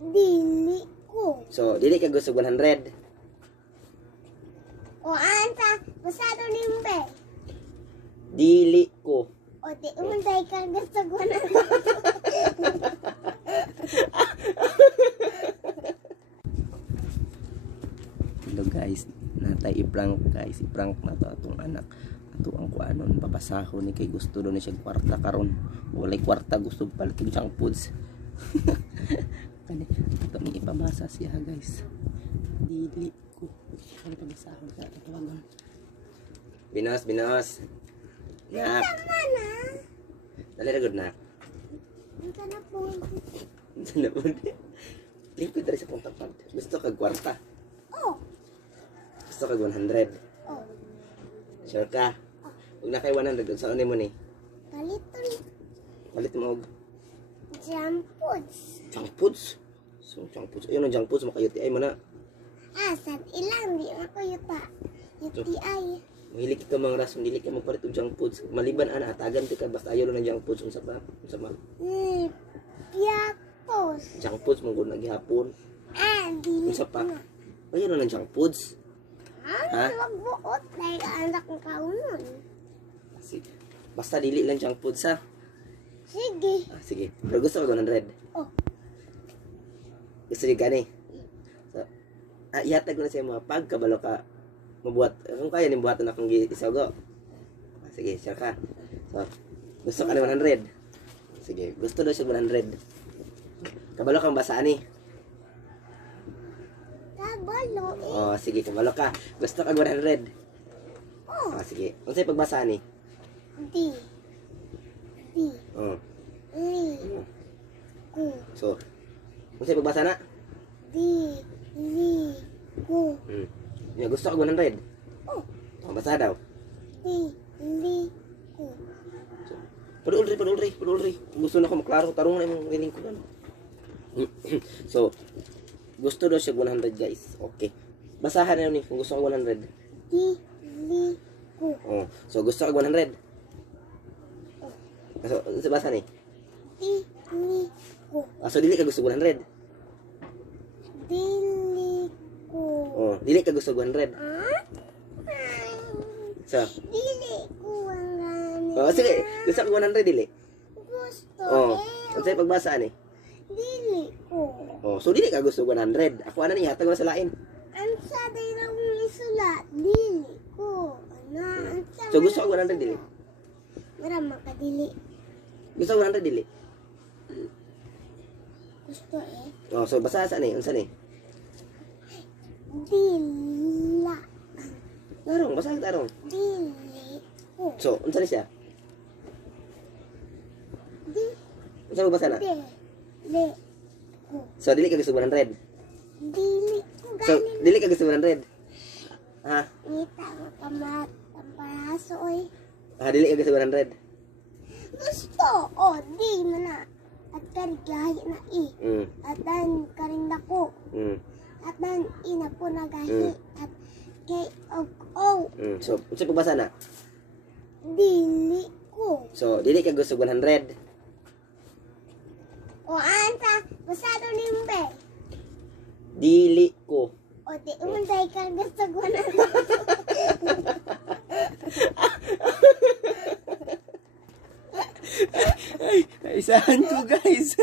Dili ko. So, dili ka gusto 100. O anta, masado nimbe. Dili ko. O di umunday ka gusto ko na. Hello guys, natay i-prank guys, i-prank na to atong anak. Ato ang kuanon, papasahon ni kay gusto doon ni siya kwarta karon. Walay kwarta, gusto palit og junk foods. Kani ato ni ipamasa siya guys. Dili ko. Kani pabasahon ka tawagon. Binos, binos. Nak. Mana? Dali ra gud nak. Anta na po. Sana po. Lingkod diri sa punta-punta. Gusto kag kwarta. Oh. Gusto kag 100. Oh. Sure ka? Huwag na kay 100. Saan mo ni? Paliton. Palit mo og Jam foods. junk foods. So, junk foods. Ayun ang junk foods. Makayuti ay mo na. Sad ilang di ako yuta. UTI. Mahilig ka mga rason. Dili ka magpalit og junk foods. Maliban ana. Atagan ka. Basta ayaw lang ng junk foods. Unsa pa? Unsa man? Piapos. Junk foods. Mong gud naghihapon. Dili. Unsa pa? Ayaw lang ng junk foods. Ha? Magbuot. Dahil anak ng kaunon. Sige. Basta dili lang junk foods ha. Sige. Sige. Pero gusto ko 100. Oh. Gusto niyo gani? So, ihatag ko na sa mga pagkabalo ka mabuhat. Kung kaya ni buhatan akong isago. Sige, siya ka. So, gusto ka na 100. Sige, gusto daw siya 100. Kabalo kang basaan ni. Kabalo eh. Oh, sige, kabalo ka. Gusto ka 100. Oh. Sige. Unsay pagbasa ni? Di. Di. Oh. Li. Ku. So, unsay pagbasa na? Di. Li. Ku. Ya, gusto ka 100. Oh. Oh, basa daw. Di. Li. Ku. Padulri. Gusto na ko maklaro. Tarong na yung wiling ko. So, gusto daw siya 100 guys. Okay. Basahan na yun kung gusto ko 100. Di. Li. Ku. Oh, so gusto ko 100. So, sa basa ni? Di. Li. Ku. So, dili ka gusto 100. Dili ko. Oh, dili ka gusto 100. So, Dili ko ang gani. oh, sige. Gusto ko 100 dili. Gusto Oh, eh. unsay pagbasa ni? Dili ko. Oh, so dili ka gusto 100. Ako ana ni hatag ko na sa lain. Ansa day na kong isulat. Dili ko. Ansa. So, gusto ko 100 dili. Wala makadili. Gusto ko 100 dili. Gusto eh. Oh, so basa sa ni? Unsa ni? Dila. Tarong, basa tarong. Dili ko. So, unsa ni siya? Di. Unsa mo basa na? Dili ko. So, dili ka gusto 100. Dili ko So, gani. dili ka gusto 100. Ha? Ngita nga kamat. Ang paraso oy. Dili ka gusto 100. Gusto. Oh, di man na. At karigahi na i. At dan karing dako. At dan ina po nagahi. At kay og So, unsa pagbasa na? dili ko. So, dili ka gusto 100. O anta, masado nimbe. Dili ko. O di umunday ka gusto ko na. Ay, isahan ko guys.